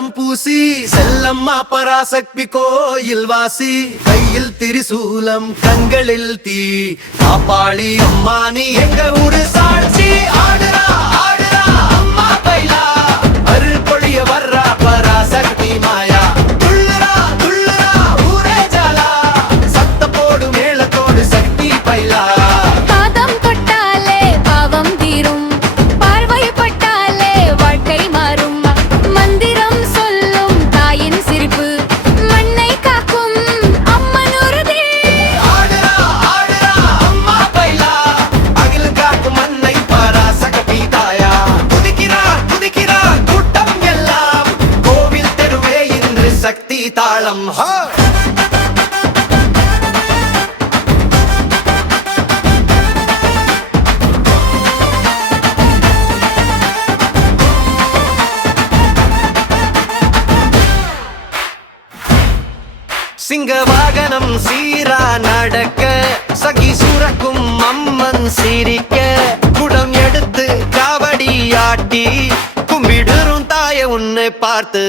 செந்தூரம் பூசி செல்லம்மா பராசக்தி கோயில் வாசி. கையில் திரிசூலம் கண்களில் தீ. காப்பாளி அம்மா நீ எங்க ஊரு சாட்சி. ஆடுறா. சிங்க வாகனம் சீரா நடக்க சகி சுரக்கும் அம்மன் சிரிக்க. குடம் எடுத்து காவடி ஆட்டி கும்பிடுறும் தாய உன்னை பார்த்து.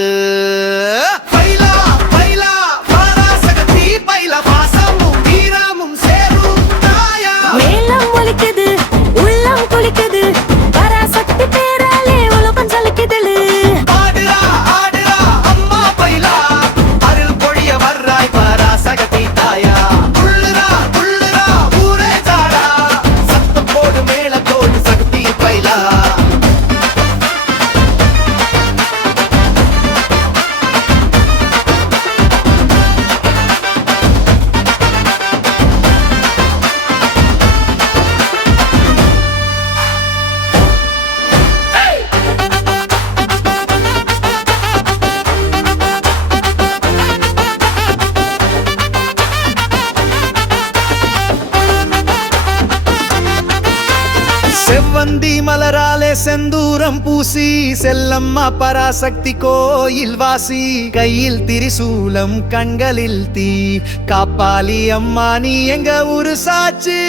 செவ்வந்தி மலராலே செந்தூரம் பூசி செல்லம்மா பராசக்தி கோயில் வாசி. கையில் திரிசூலம் கண்களில் தீ. காப்பாளி அம்மா நீ எங்க ஊரு சாட்சி?